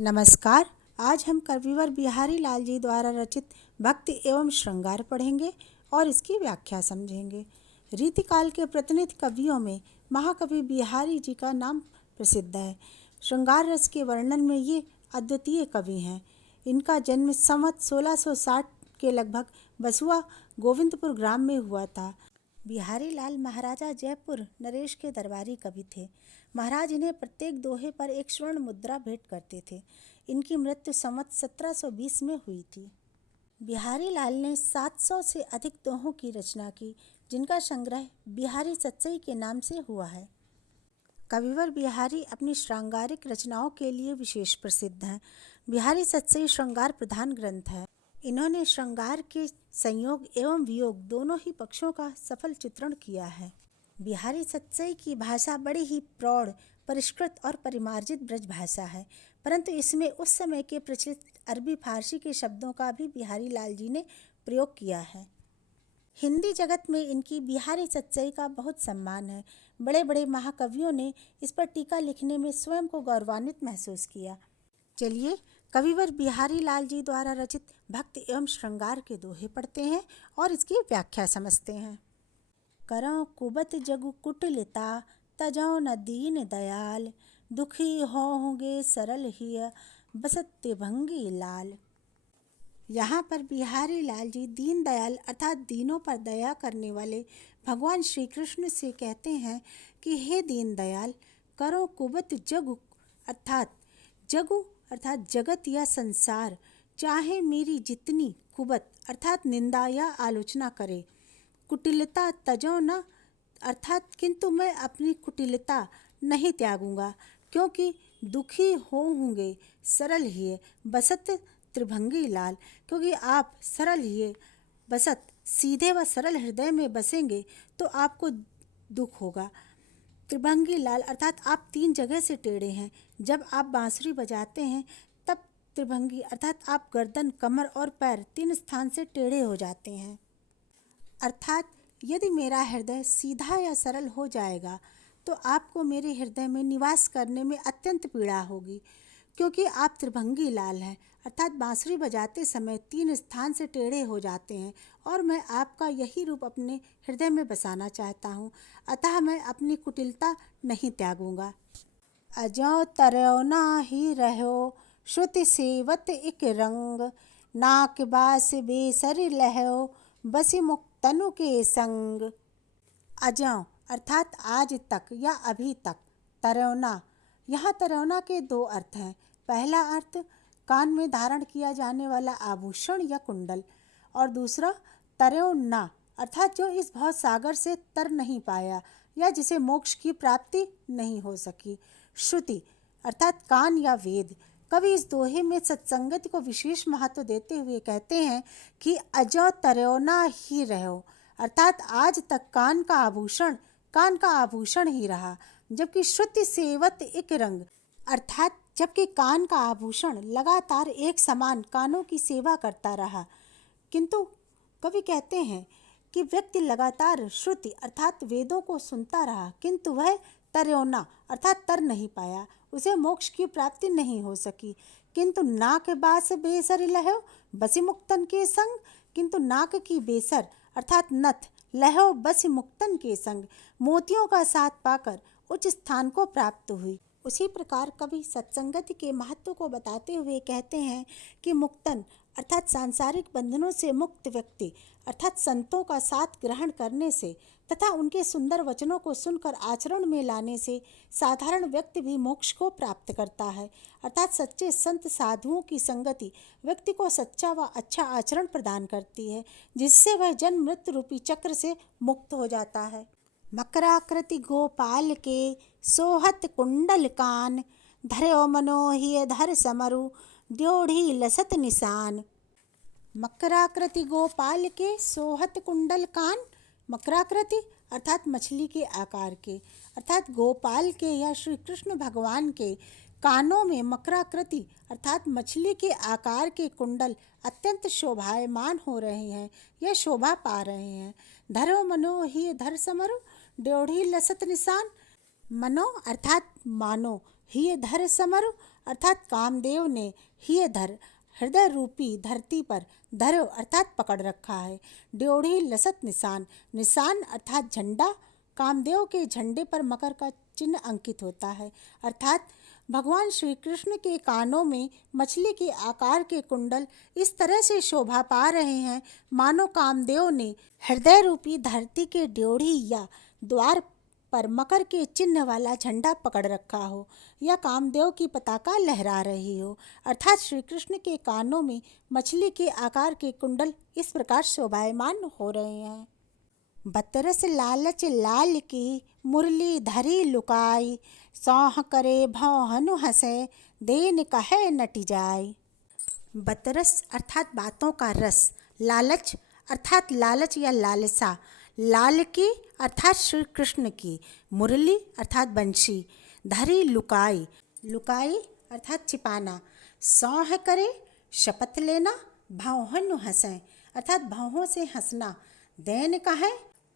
नमस्कार। आज हम कविवर बिहारी लाल जी द्वारा रचित भक्ति एवं श्रृंगार पढ़ेंगे और इसकी व्याख्या समझेंगे। रीतिकाल के प्रतिनिधि कवियों में महाकवि बिहारी जी का नाम प्रसिद्ध है। श्रृंगार रस के वर्णन में ये अद्वितीय कवि हैं। इनका जन्म संवत 1660 के लगभग बसुआ गोविंदपुर ग्राम में हुआ था। बिहारी लाल महाराजा जयपुर नरेश के दरबारी कवि थे। महाराज इन्हें प्रत्येक दोहे पर एक स्वर्ण मुद्रा भेंट करते थे। इनकी मृत्यु संवत 1720 में हुई थी। बिहारी लाल ने 700 से अधिक दोहों की रचना की, जिनका संग्रह बिहारी सत्सई के नाम से हुआ है। कविवर बिहारी अपनी श्रृंगारिक रचनाओं के लिए विशेष प्रसिद्ध हैं। बिहारी सत्सई श्रृंगार प्रधान ग्रंथ है। इन्होंने श्रृंगार के संयोग एवं वियोग दोनों ही पक्षों का सफल चित्रण किया है। बिहारी सत्सई की भाषा बड़ी ही प्रौढ़, परिष्कृत और परिमार्जित ब्रज भाषा है, परंतु इसमें उस समय के प्रचलित अरबी फारसी के शब्दों का भी बिहारी लाल जी ने प्रयोग किया है। हिंदी जगत में इनकी बिहारी सत्सई का बहुत सम्मान है। बड़े बड़े महाकवियों ने इस पर टीका लिखने में स्वयं को गौरवान्वित महसूस किया। चलिए कविवर बिहारी लाल जी द्वारा रचित भक्ति एवं श्रृंगार के दोहे पढ़ते हैं और इसकी व्याख्या समझते हैं। करौ कुबत जगु कुटिलता, तजौ न दीन दयाल, दुखी होंगे सरल हिय, बसत भंगी लाल। यहाँ पर बिहारी लाल जी दीन दयाल अर्थात दीनों पर दया करने वाले भगवान श्री कृष्ण से कहते हैं कि हे दीन दयाल, करो कुबत जगु अर्थात जगत या संसार चाहे मेरी जितनी कुबत अर्थात निंदा या आलोचना करे, कुटिलता तजो न अर्थात किंतु मैं अपनी कुटिलता नहीं त्यागूंगा, क्योंकि दुखी होंगे सरल ही बसत त्रिभंगी लाल, क्योंकि आप सरल ही बसत सीधे व सरल हृदय में बसेंगे तो आपको दुख होगा। त्रिभंगी लाल अर्थात आप तीन जगह से टेढ़े हैं। जब आप बांसुरी बजाते हैं तब त्रिभंगी अर्थात आप गर्दन, कमर और पैर तीन स्थान से टेढ़े हो जाते हैं। अर्थात यदि मेरा हृदय सीधा या सरल हो जाएगा तो आपको मेरे हृदय में निवास करने में अत्यंत पीड़ा होगी, क्योंकि आप त्रिभंगी लाल हैं अर्थात बांसुरी बजाते समय तीन स्थान से टेढ़े हो जाते हैं और मैं आपका यही रूप अपने हृदय में बसाना चाहता हूँ, अतः मैं अपनी कुटिलता नहीं त्यागूंगा। अजो तरयो ना ही रहो, श्रुति सेवत इक रंग, नाक बास बेसर लहो, बसी मुख तनु के संग। अजो अर्थात आज तक या अभी तक, तरौना यहाँ तरौना के दो अर्थ हैं। पहला अर्थ कान में धारण किया जाने वाला आभूषण या कुंडल, और दूसरा तरौना अर्थात जो इस भव सागर से तर नहीं पाया या जिसे मोक्ष की प्राप्ति नहीं हो सकी। श्रुति अर्थात कान या वेद। कवि इस दोहे में सत्संगति को विशेष महत्व देते हुए कहते हैं कि अजो तरौना ही रहो अर्थात आज तक कान का आभूषण ही रहा, जबकि श्रुति सेवत एक रंग अर्थात जबकि कान का आभूषण लगातार एक समान कानों की सेवा करता रहा। किंतु कवि कहते हैं कि व्यक्ति लगातार श्रुति अर्थात वेदों को सुनता रहा, किंतु वह तरौना अर्थात तर नहीं पाया, उसे मोक्ष की प्राप्ति नहीं हो सकी। किंतु नाक बास बेसर लहो बसी मुक्तन के संग, किंतु नाक की बेसर अर्थात नथ, लहो बसी मुक्तन के संग मोतियों का साथ पाकर उच्च स्थान को प्राप्त हुई। उसी प्रकार कवि सत्संगति के महत्व को बताते हुए कहते हैं कि मुक्तन अर्थात सांसारिक बंधनों से मुक्त व्यक्ति अर्थात संतों का साथ ग्रहण करने से तथा उनके सुंदर वचनों को सुनकर आचरण में लाने से साधारण व्यक्ति भी मोक्ष को प्राप्त करता है। अर्थात सच्चे संत साधुओं की संगति व्यक्ति को सच्चा व अच्छा आचरण प्रदान करती है, जिससे वह जन्म मृत्यु रूपी चक्र से मुक्त हो जाता है। मकराकृति गोपाल के सोहत कुंडल कान, धर्यो मनोहिय धर समरु, द्योढ़ी लसत निशान। मकराकृति गोपाल के सोहत कुंडल कान, मकराकृति अर्थात मछली के आकार के अर्थात गोपाल के या श्री कृष्ण भगवान के कानों में मकराकृति अर्थात मछली के आकार के कुंडल अत्यंत शोभायमान हो रहे हैं या शोभा पा रहे हैं। धरो मनो ही धर समरु, ड्योढ़ी लसत निशान। मनो अर्थात मानो, ही धर समरु अर्थात कामदेव ने हृदय रूपी धरती पर धरो अर्थात पकड़ रखा है। ड्योढ़ी लसत निशान, निशान अर्थात झंडा, कामदेव के झंडे पर मकर का चिन्ह अंकित होता है। अर्थात भगवान श्री कृष्ण के कानों में मछली के आकार के कुंडल इस तरह से शोभा पा रहे हैं मानो कामदेव ने हृदय रूपी धरती के ड्योढ़ी या द्वार पर मकर के चिन्ह वाला झंडा पकड़ रखा हो या कामदेव की पताका लहरा रही हो। अर्थात श्री कृष्ण के कानों में मछली के आकार के कुंडल इस प्रकार शोभायमान हो रहे हैं। बतरस लालच लाल की मुरली धरी लुकाई, सौह करे भौ हनु हंसे देन कहे नटी जाय। बतरस अर्थात बातों का रस, लालच अर्थात लालच या लालसा, लाल की अर्थात श्री कृष्ण की, मुरली अर्थात बंशी, धरी लुकाई, लुकाई अर्थात छिपाना, सौह करे शपथ लेना, भौहनु हंसे अर्थात भौहों से हंसना, देन कहे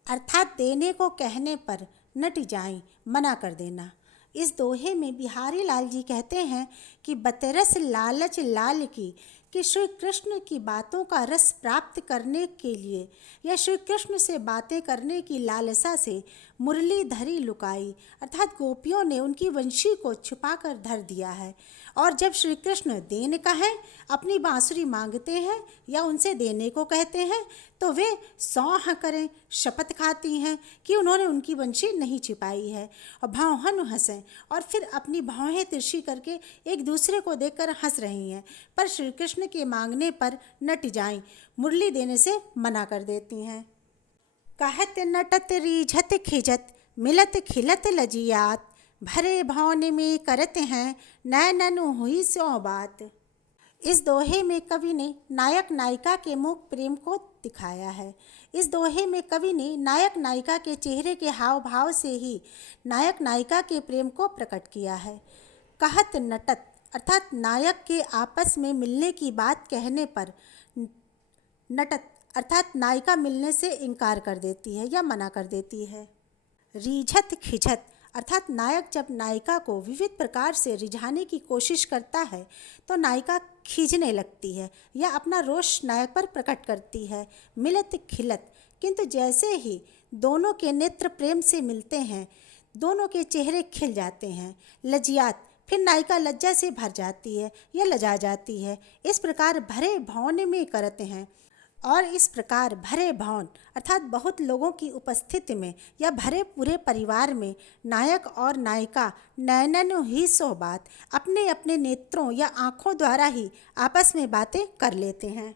अर्थात देने को कहने पर नट जाए मना कर देना। इस दोहे में बिहारी लाल जी कहते हैं कि बतरस लालच लाल की, कि श्री कृष्ण की बातों का रस प्राप्त करने के लिए या श्री कृष्ण से बातें करने की लालसा से मुरली धरी लुकाई अर्थात गोपियों ने उनकी वंशी को छुपाकर धर दिया है। और जब श्री कृष्ण देने का है अपनी बांसुरी मांगते हैं या उनसे देने को कहते हैं तो वे सौह करें शपथ खाती हैं कि उन्होंने उनकी वंशी नहीं छिपाई है, और भौहन हंसें और फिर अपनी भौहें तिरछी करके एक दूसरे को देखकर हंस रही हैं, पर श्री कृष्ण के मांगने पर नट जाएं, मुरली देने से मना कर देती हैं। कहत नटत रीझत खिजत मिलत खिलत लजियात, भरे भौन में करते हैं नैनन हुई सो बात। इस दोहे में कवि ने नायक नायिका के मूक प्रेम को दिखाया है। इस दोहे में कवि ने नायक नायिका के चेहरे के हाव भाव से ही नायक नायिका के प्रेम को प्रकट किया है। कहत नटत अर्थात नायक के आपस में मिलने की बात कहने पर नटत अर्थात नायिका मिलने से इनकार कर देती है या मना कर देती है। रीझत खिझत अर्थात नायक जब नायिका को विविध प्रकार से रिझाने की कोशिश करता है तो नायिका खींचने लगती है या अपना रोष नायक पर प्रकट करती है। मिलत खिलत किंतु जैसे ही दोनों के नेत्र प्रेम से मिलते हैं दोनों के चेहरे खिल जाते हैं। लजियात फिर नायिका लज्जा से भर जाती है या लजा जाती है। इस प्रकार भरे भौन में करते हैं और इस प्रकार भरे भवन अर्थात बहुत लोगों की उपस्थिति में या भरे पूरे परिवार में नायक और नायिका नैनन ही सो बात अपने अपने नेत्रों या आँखों द्वारा ही आपस में बातें कर लेते हैं।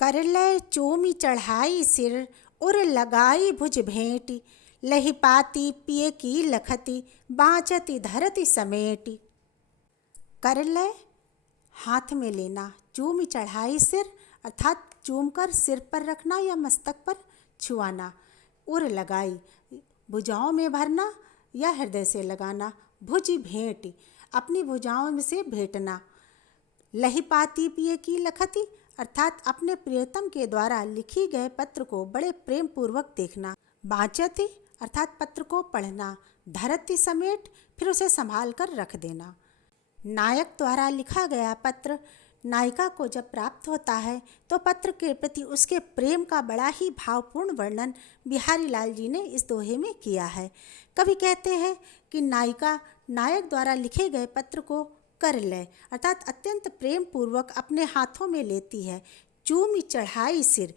कर लय चोमी चढ़ाई सिर उर लगाई भुज भेंटी, लही पाती पिए की लखती बाँचती धरती समेटी। कर लय हाथ में लेना, चूमी चढ़ाई सिर अर्थात चूम कर सिर पर रखना या मस्तक पर छुआना, उर लगाई भुजाओं में भरना या हृदय से लगाना, भुज भेंट अपनी भुजाओं में से भेंटना, लही पाती पिए की लखती अर्थात अपने प्रियतम के द्वारा लिखी गए पत्र को बड़े प्रेम पूर्वक देखना, बाँचती अर्थात पत्र को पढ़ना, धरती समेट फिर उसे संभाल कर रख देना। नायक द्वारा लिखा गया पत्र नायिका को जब प्राप्त होता है तो पत्र के प्रति उसके प्रेम का बड़ा ही भावपूर्ण वर्णन बिहारी लाल जी ने इस दोहे में किया है। कवि कहते हैं कि नायिका नायक द्वारा लिखे गए पत्र को कर ले अर्थात अत्यंत प्रेम पूर्वक अपने हाथों में लेती है, चूमी चढ़ाई सिर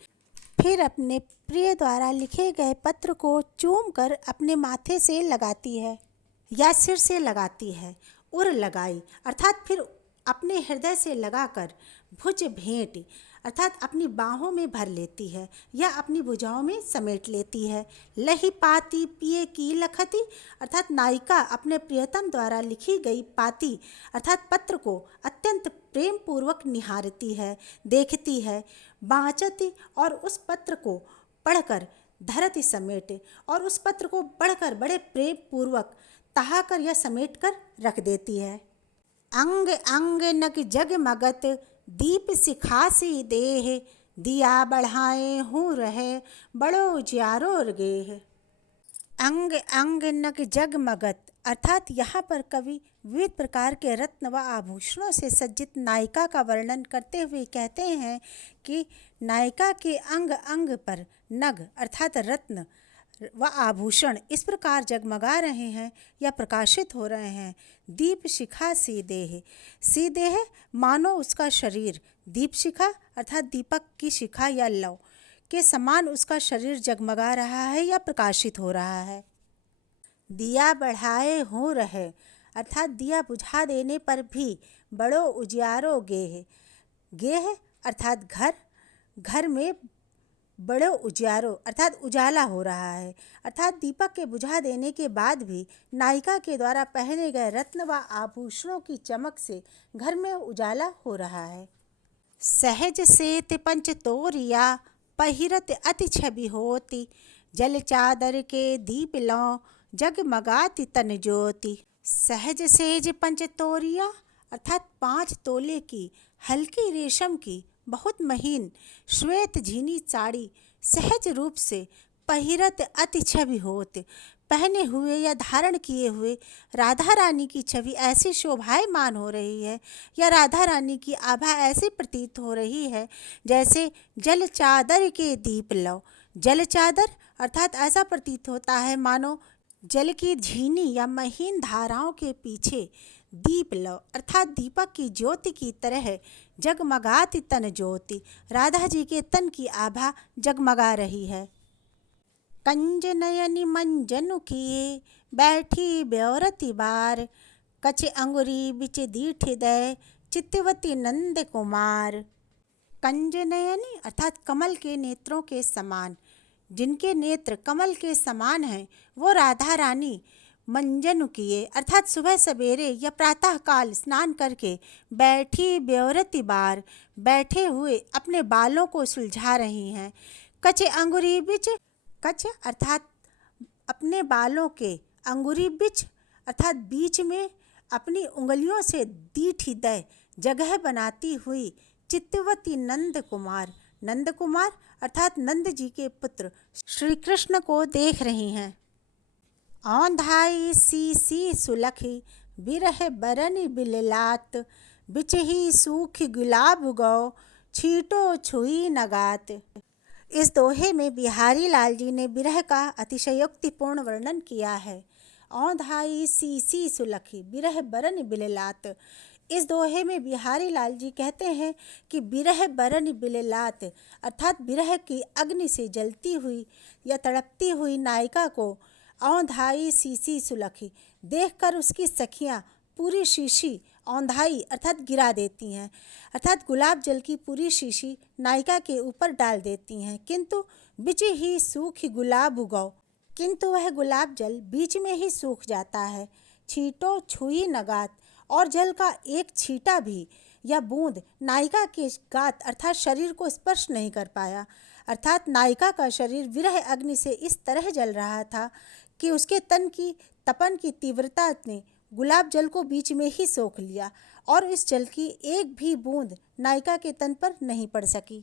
फिर अपने प्रिय द्वारा लिखे गए पत्र को चूम कर अपने माथे से लगाती है या सिर से लगाती है। उर लगाई अर्थात फिर अपने हृदय से लगाकर भुज भेंट अर्थात अपनी बाहों में भर लेती है या अपनी भुजाओं में समेट लेती है। लही पाती पिए की लखती अर्थात नायिका अपने प्रियतम द्वारा लिखी गई पाती अर्थात पत्र को अत्यंत प्रेम पूर्वक निहारती है, देखती है, बाँचती और उस पत्र को पढ़कर धरती समेटे और उस पत्र को पढ़कर बड़े प्रेम पूर्वक तहाकर या समेट कर रख देती है। अंग अंग नग जगमगत दीप सिखासी देह, दिया बढ़ाए हूँ रहे बड़ो उजियारो गेह। अंग अंग नग जगमगत अर्थात यहाँ पर कवि विविध प्रकार के रत्न व आभूषणों से सज्जित नायिका का वर्णन करते हुए कहते हैं कि नायिका के अंग अंग पर नग अर्थात रत्न व आभूषण इस प्रकार जगमगा रहे हैं या प्रकाशित हो रहे हैं। दीप शिखा सी देह, सी देह मानो उसका शरीर, दीप शिखा अर्थात दीपक की शिखा या लौ के समान उसका शरीर जगमगा रहा है या प्रकाशित हो रहा है। दिया बढ़ाए हो रहे अर्थात दिया बुझा देने पर भी बड़ो उजियारो गेह, गेह अर्थात घर, घर में बड़ो उजियारो अर्थात उजाला हो रहा है। अर्थात दीपक के बुझा देने के बाद भी नायिका के द्वारा पहने गए रत्न व आभूषणों की चमक से घर में उजाला हो रहा है। सहज सेत पंच तोरिया पहिरत अति छवि होती, जल चादर के दीप लौ जगमगाती तन ज्योति। सहज सेज पंच तोरिया अर्थात 5 तोले की हल्की रेशम की बहुत महीन श्वेत झीनी साड़ी सहज रूप से पहिरत अति छवि होते पहने हुए या धारण किए हुए राधा रानी की छवि ऐसी शोभायमान हो रही है या राधा रानी की आभा ऐसी प्रतीत हो रही है जैसे जल चादर के दीप लौ। जल चादर अर्थात ऐसा प्रतीत होता है मानो जल की झीनी या महीन धाराओं के पीछे दीप लौ अर्थात दीपक की ज्योति की तरह जगमगाती तन ज्योति, राधा जी के तन की आभा जगमगा रही है। कंज नयनी मंजनु किए बैठी ब्योरती बार, कछ अंगुरी बिच दीठ दय चित्तवती नंद कुमार। कंज नयनी अर्थात कमल के नेत्रों के समान, जिनके नेत्र कमल के समान हैं वो राधा रानी मंजन किए अर्थात सुबह सवेरे या प्रातःकाल स्नान करके बैठी ब्योरती बार बैठे हुए अपने बालों को सुलझा रही हैं। कच अंगुरी बिच, कच अर्थात अपने बालों के, अंगुरी बिच अर्थात बीच में अपनी उंगलियों से दीठ दय जगह बनाती हुई चित्तवती नंद कुमार, नंद कुमार अर्थात नंद जी के पुत्र श्री कृष्ण को देख रही हैं। औंधाई सी सुलखी बिरह बरन बिललात, बिचही सूखी गुलाब गौ छीटो छुई नगात। इस दोहे में बिहारी लाल जी ने बिरह का अतिशयोक्तिपूर्ण वर्णन किया है। औंधाई सी सुलखी बिरह बरन बिललात। इस दोहे में बिहारी लाल जी कहते हैं कि बिरह बरन बिललात अर्थात बिरह की अग्नि से जलती हुई या तड़पती हुई नायिका को औंधाई सी सुलखी देखकर उसकी सखियाँ पूरी शीशी औंधाई अर्थात गिरा देती हैं अर्थात गुलाब जल की पूरी शीशी नायिका के ऊपर डाल देती हैं, किंतु बिच ही सूखी गुलाब उगाओ, किंतु वह गुलाब जल बीच में ही सूख जाता है। छीटो छुई नगात और जल का एक छींटा भी या बूंद नायिका के गात अर्थात शरीर को स्पर्श नहीं कर पाया। अर्थात नायिका का शरीर विरह अग्नि से इस तरह जल रहा था कि उसके तन की तपन की तीव्रता ने गुलाब जल को बीच में ही सोख लिया और इस जल की एक भी बूंद नायिका के तन पर नहीं पड़ सकी।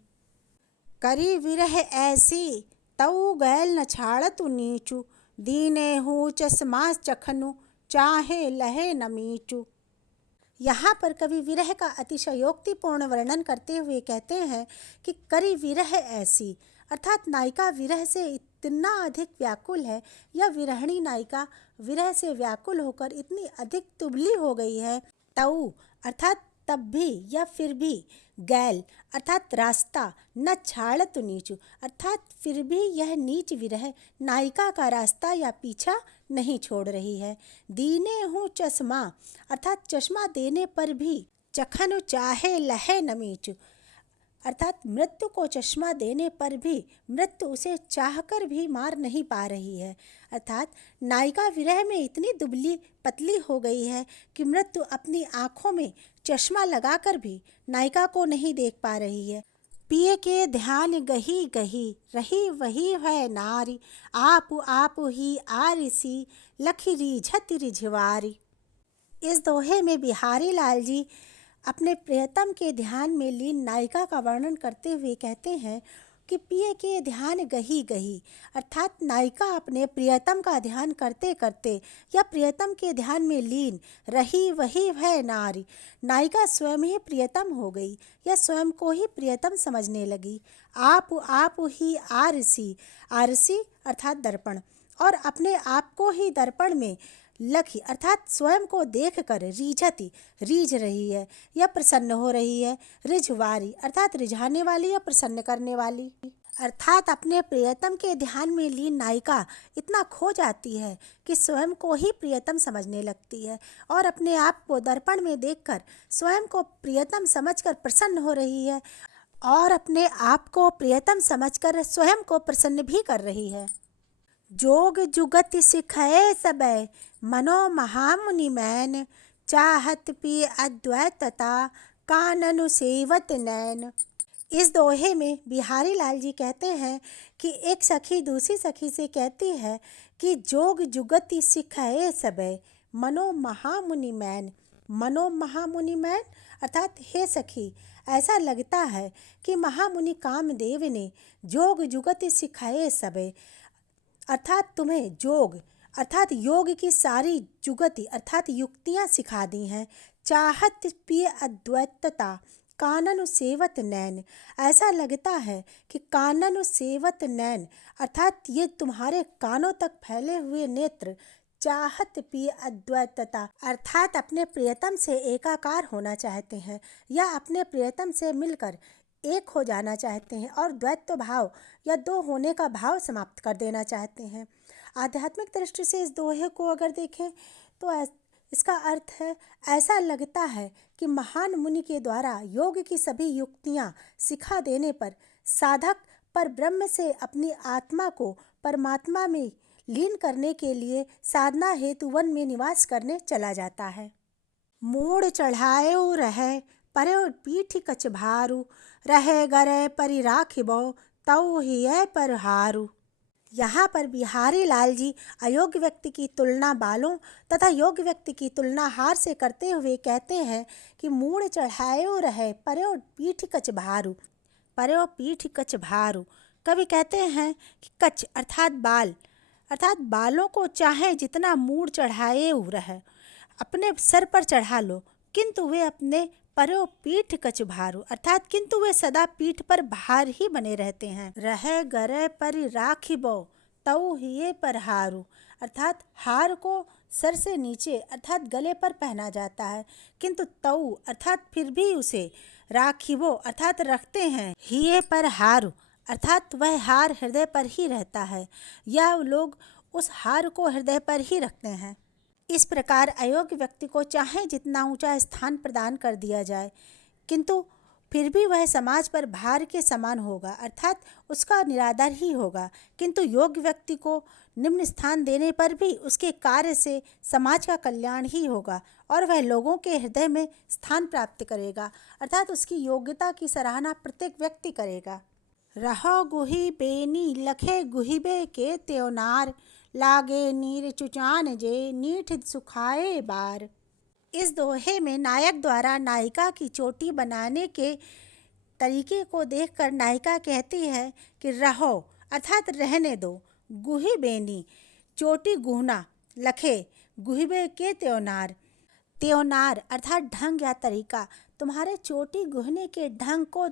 करी विरह ऐसी तऊ गैल न छाड़तु नीचू, दीने हूँ चश्मा चखनु चाहे लहे न मीचू। यहाँ पर कवि विरह का अतिशयोक्तिपूर्ण वर्णन करते हुए कहते हैं कि करी विरह ऐसी अर्थात नायिका विरह से इतना अधिक व्याकुल है या विरहणी नायिका विरह से व्याकुल होकर इतनी अधिक तुबली हो गई है। तऊ अर्थात तब भी या फिर भी, गैल अर्थात रास्ता, न छाड़त नीचू अर्थात फिर भी यह नीच विरह नायिका का रास्ता या पीछा नहीं छोड़ रही है। दीने हूँ चश्मा अर्थात चश्मा देने पर भी, चखनु चाहे लहे न मीचू अर्थात मृत्यु को चश्मा देने पर भी मृत्यु उसे चाहकर भी मार नहीं पा रही है। अर्थात नायिका विरह में इतनी दुबली पतली हो गई है कि मृत्यु अपनी आँखों में चश्मा लगाकर भी नायिका को नहीं देख पा रही है। पिए के ध्यान गही गही रही वही है नारी, आप ही आरिसी लखी रिझत रिझवारी। इस दोहे में बिहारी लाल जी अपने प्रियतम के ध्यान में लीन नायिका का वर्णन करते हुए कहते हैं, कि पिए के ध्यान गही गही, अर्थात नायिका अपने प्रियतम का ध्यान करते करते या प्रियतम के ध्यान में लीन रही वही वह नारी। नायिका स्वयं ही प्रियतम हो गई या स्वयं को ही प्रियतम समझने लगी। आप ही आरसी, आरसी अर्थात दर्पण, और अपने आप को ही दर्पण में लखी अर्थात स्वयं को देखकर रीझती, रीझ रही है या प्रसन्न हो रही है। रिझवारी अर्थात रिझाने वाली या प्रसन्न करने वाली, अर्थात अपने प्रियतम के ध्यान में लीन नायिका इतना खो जाती है कि स्वयं को ही प्रियतम समझने लगती है और अपने आप को दर्पण में देखकर स्वयं को प्रियतम समझकर प्रसन्न हो रही है और अपने आप को प्रियतम समझकर स्वयं को प्रसन्न भी कर रही है। जोग जुगति सिखये सबे मनो महामुनि मैन, चाहत पी अद्वैतता काननु सेवत नैन। इस दोहे में बिहारी लाल जी कहते हैं कि एक सखी दूसरी सखी से कहती है कि जोग जुगति सिखये सबे मनो महामुनि मैन। मनो महामुनि मैन अर्थात हे सखी, ऐसा लगता है कि महामुनि कामदेव ने जोग जुगति सिखाए सबे, अर्थात तुम्हें जोग अर्थात योग की सारी जुगति अर्थात युक्तियाँ सिखा दी हैं। चाहत पिय अद्वैतता काननु सेवत नैन, ऐसा लगता है कि काननु सेवत नैन अर्थात ये तुम्हारे कानों तक फैले हुए नेत्र चाहत पिय अद्वैतता अर्थात अपने प्रियतम से एकाकार होना चाहते हैं या अपने प्रियतम से मिलकर एक हो जाना चाहते हैं और द्वैत भाव या दो होने का भाव समाप्त कर देना चाहते हैं। आध्यात्मिक दृष्टि से इस दोहे को अगर देखें तो इसका अर्थ है, ऐसा लगता है कि महान मुनि के द्वारा योग की सभी युक्तियाँ सिखा देने पर साधक पर ब्रह्म से अपनी आत्मा को परमात्मा में लीन करने के लिए साधना हेतु वन में निवास करने चला जाता है। मोड़ चढ़ायो रहे पर्यो पीठ कछ भारू, रहे गरे परि राखिबो तौ हिय पर हारू। यहाँ पर बिहारी लाल जी अयोग्य व्यक्ति की तुलना बालों तथा योग्य व्यक्ति की तुलना हार से करते हुए कहते हैं कि मूड़ चढ़ायो रहे पर्यो पीठ कछ भारू, पर्यो पीठ कछ भारू। कवि कहते हैं कि कछ अर्थात बाल, अर्थात बालों को चाहे जितना मूड़ चढ़ाए रहे, अपने सर पर चढ़ा लो, किंतु वे अपने पर्यो पीठ कछ भारू अर्थात किंतु वे सदा पीठ पर भार ही बने रहते हैं। रहे गरे परि राखिबो तौ हिये पर हारू, अर्थात हार को सर से नीचे अर्थात गले पर पहना जाता है, किंतु तौ अर्थात फिर भी उसे राखिबो अर्थात रखते हैं, हिये पर हारू अर्थात वह हार हृदय पर ही रहता है या लोग उस हार को हृदय पर ही रखते हैं। इस प्रकार अयोग्य व्यक्ति को चाहे जितना ऊंचा स्थान प्रदान कर दिया जाए, किंतु फिर भी वह समाज पर भार के समान होगा अर्थात उसका निरादर ही होगा, किंतु योग्य व्यक्ति को निम्न स्थान देने पर भी उसके कार्य से समाज का कल्याण ही होगा और वह लोगों के हृदय में स्थान प्राप्त करेगा अर्थात उसकी योग्यता की सराहना प्रत्येक व्यक्ति करेगा। रहो गुही बेनी लखे गुहिबे के त्योनार, लागे नीर चुचान जे नीठ सुखाए बार। इस दोहे में नायक द्वारा नायिका की चोटी बनाने के तरीके को देखकर नायिका कहती है कि रहो अर्थात रहने दो, गुही बेनी चोटी गुहना, लखे गुहिबे के त्योनार, त्योनार अर्थात ढंग या तरीका, तुम्हारे चोटी गुहने के ढंग को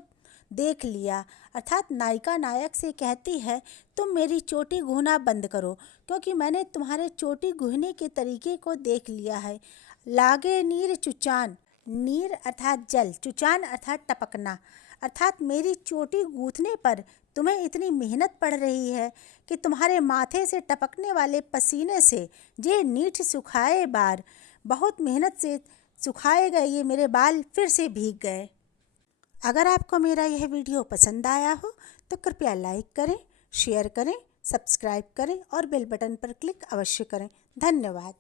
देख लिया अर्थात नायिका नायक से कहती है तुम मेरी चोटी गुहना बंद करो क्योंकि मैंने तुम्हारे चोटी गुहने के तरीके को देख लिया है। लागे नीर चुचान, नीर अर्थात जल, चुचान अर्थात टपकना, अर्थात मेरी चोटी गूंथने पर तुम्हें इतनी मेहनत पड़ रही है कि तुम्हारे माथे से टपकने वाले पसीने से जे नीठ सुखाए बार, बहुत मेहनत से सुखाए गए ये मेरे बाल फिर से भीग गए। अगर आपको मेरा यह वीडियो पसंद आया हो तो कृपया लाइक करें, शेयर करें, सब्सक्राइब करें और बेल बटन पर क्लिक अवश्य करें। धन्यवाद।